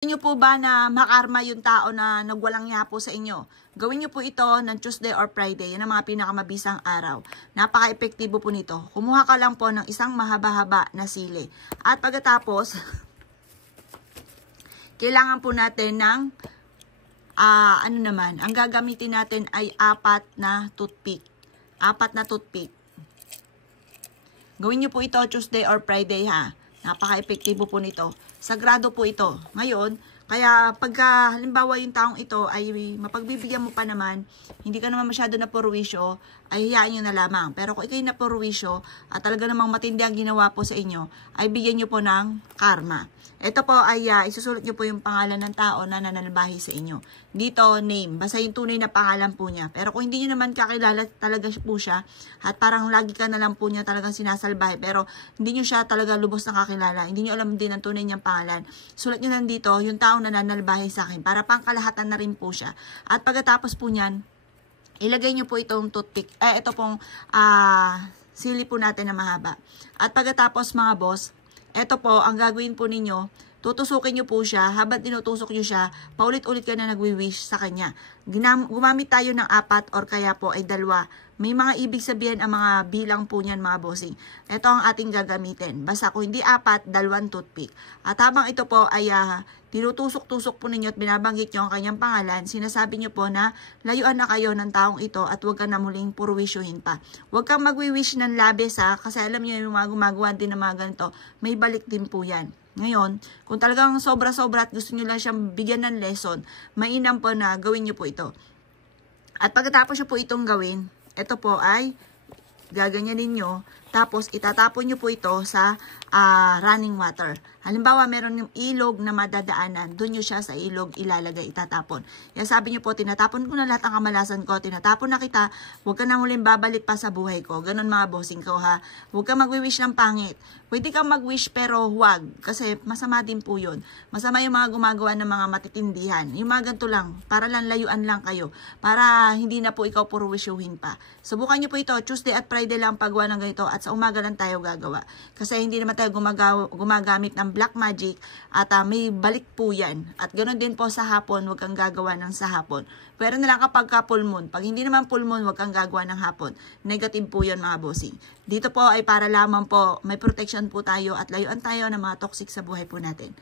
Nyo po ba na makarma yung tao na nagwalang nga po sa inyo? Gawin nyo po ito ng Tuesday or Friday. Yan ang mga pinakamabisang araw. Napaka-epektibo po nito. Kumuha ka lang po ng isang mahaba-haba na sili. At pagkatapos, kailangan po natin ng, ang gagamitin natin ay 4 na toothpick. 4 na toothpick. Gawin nyo po ito Tuesday or Friday ha. Napaka-epektibo po nito. Sagrado po ito. Ngayon, kaya pagka halimbawa yung taong ito ay mapagbibigyan mo pa naman, hindi ka naman masyado na purwisyo, ay hiyaan nyo na lamang. Pero kung ikay na purwisyo at talaga namang matindi ang ginawa po sa inyo, ay bigyan nyo po ng karma. Ito po ay isusulat nyo po yung pangalan ng tao na nanalbahi sa inyo. Dito, name. Basta yung tunay na pangalan po niya. Pero kung hindi nyo naman kakilala talaga po siya, at parang lagi ka na lang po niya talagang sinasalbahe, pero hindi nyo siya talaga lubos na kakilala, hindi nyo alam din ang tunay niyang pangalan, sulat nyo nandito yung taong nananalbahi sa akin para pangkalahatan na rin po siya. At pagkatapos po niyan, ilagay nyo po itong toothpick, ito pong sili po natin na mahaba. At pagkatapos mga boss, ito po, ang gagawin po ninyo, tutusukin nyo po siya, habang tinutusok nyo siya, paulit-ulit ka na nagwi-wish sa kanya. Gumamit tayo ng 4 or kaya po ay 2. May mga ibig sabihin ang mga bilang po niyan mga bossing. Ito ang ating gagamitin. Basta kung hindi 4, 2 toothpick. At habang ito po ay tinutusok-tusok po ninyo at binabanggit nyo ang kanyang pangalan, sinasabi nyo po na layuan na kayo ng taong ito at huwag ka na muling purwisyohin pa. Huwag kang magwi-wish ng labis kasi alam nyo yung mga gumagawa din ng mga ganito, may balik din po yan. Ngayon, kung talagang sobra-sobra at gusto nyo lang siyang bigyan ng lesson, mainam po na gawin nyo po ito. At pagkatapos nyo po itong gawin, ito po ay gaganyanin nyo, tapos itatapon nyo po ito sa running water. Halimbawa, meron yung ilog na madadaanan, doon nyo siya sa ilog ilalagay, itatapon. Kaya sabi nyo po, tinatapon ko na lahat ang kamalasan ko, tinatapon na kita, huwag ka na muling babalik pa sa buhay ko. Ganon mga bossing ko ha. Huwag ka mag-wish ng pangit. Pwede kang mag-wish pero huwag, kasi masama din po yun. Masama yung mga gumagawa ng mga matitindihan. Yung mga ganito lang, para lang layuan lang kayo, para hindi na po ikaw puro wishyuhin pa. Subukan nyo po ito, Tuesday at Friday lang paggawa ng ganito, at sa umaga lang tayo gagawa. Kasi hindi naman tayo gumagamit ng black magic at may balik po yan. At ganoon din po sa hapon, huwag kang gagawa ng sa hapon. Pero na lang kapag ka full moon. Pag hindi naman full moon, huwag kang gagawa ng hapon. Negative po yun mga bossing. Dito po ay para lamang po may protection po tayo at layuan tayo ng mga toxic sa buhay po natin.